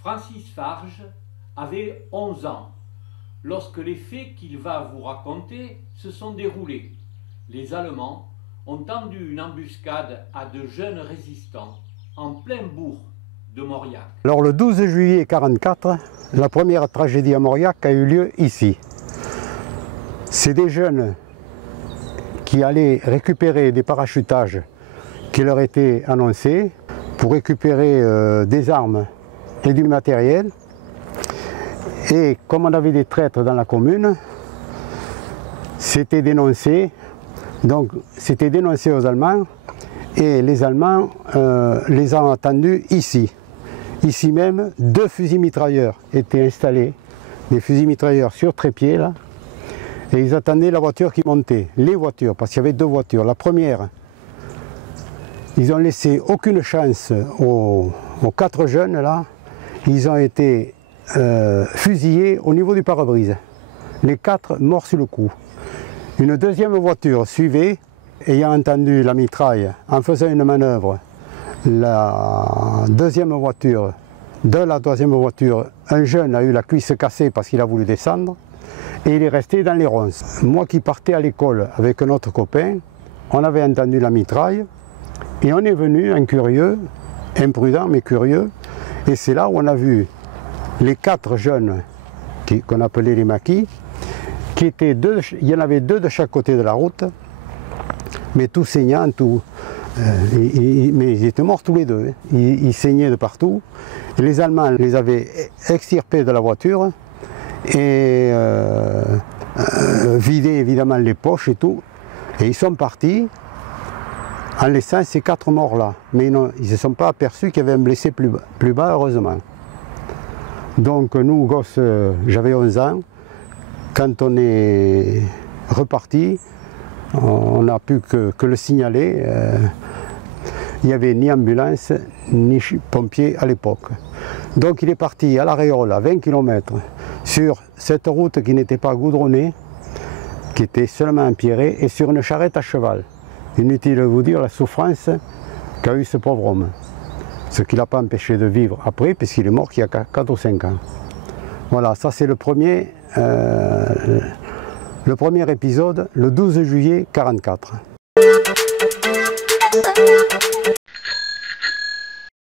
Francis Farge avait 11 ans lorsque les faits qu'il va vous raconter se sont déroulés. Les Allemands ont tendu une embuscade à de jeunes résistants en plein bourg de Mauriac. Alors le 12 juillet 1944, la première tragédie à Mauriac a eu lieu ici. C'est des jeunes qui allaient récupérer des parachutages qui leur étaient annoncés pour récupérer des armes et du matériel. Et comme on avait des traîtres dans la commune, c'était dénoncé. Donc c'était dénoncé aux Allemands et les Allemands les ont attendus ici. Ici même, 2 fusils mitrailleurs étaient installés, des fusils mitrailleurs sur trépied là, et ils attendaient la voiture qui montait, les voitures, parce qu'il y avait 2 voitures. La première, ils ont laissé aucune chance aux 4 jeunes là, ils ont été fusillés au niveau du pare-brise, les 4 morts sur le coup. Une deuxième voiture suivait, ayant entendu la mitraille, en faisant une manœuvre, la deuxième voiture, un jeune a eu la cuisse cassée parce qu'il a voulu descendre et il est resté dans les ronces. Moi qui partais à l'école avec un autre copain, on avait entendu la mitraille et on est venu, un curieux, imprudent mais curieux, et c'est là où on a vu les 4 jeunes qu'on appelait les maquis, qui étaient il y en avait 2 de chaque côté de la route, mais tout saignant, mais ils étaient morts tous les 2, ils saignaient de partout. Et les Allemands les avaient extirpés de la voiture et vidé évidemment les poches et tout, et ils sont partis en laissant ces 4 morts là, mais ils ne se sont pas aperçus qu'il y avait un blessé plus bas, heureusement. Donc nous, gosses, j'avais 11 ans, quand on est reparti, on n'a pu que le signaler. Il n'y avait ni ambulance, ni pompiers à l'époque. Donc il est parti à l'Aréole, à 20 km, sur cette route qui n'était pas goudronnée, qui était seulement empierrée, et sur une charrette à cheval. Inutile de vous dire la souffrance qu'a eu ce pauvre homme. Ce qui ne l'a pas empêché de vivre après, puisqu'il est mort il y a 4 ou 5 ans. Voilà, ça c'est le premier épisode, le 12 juillet 1944.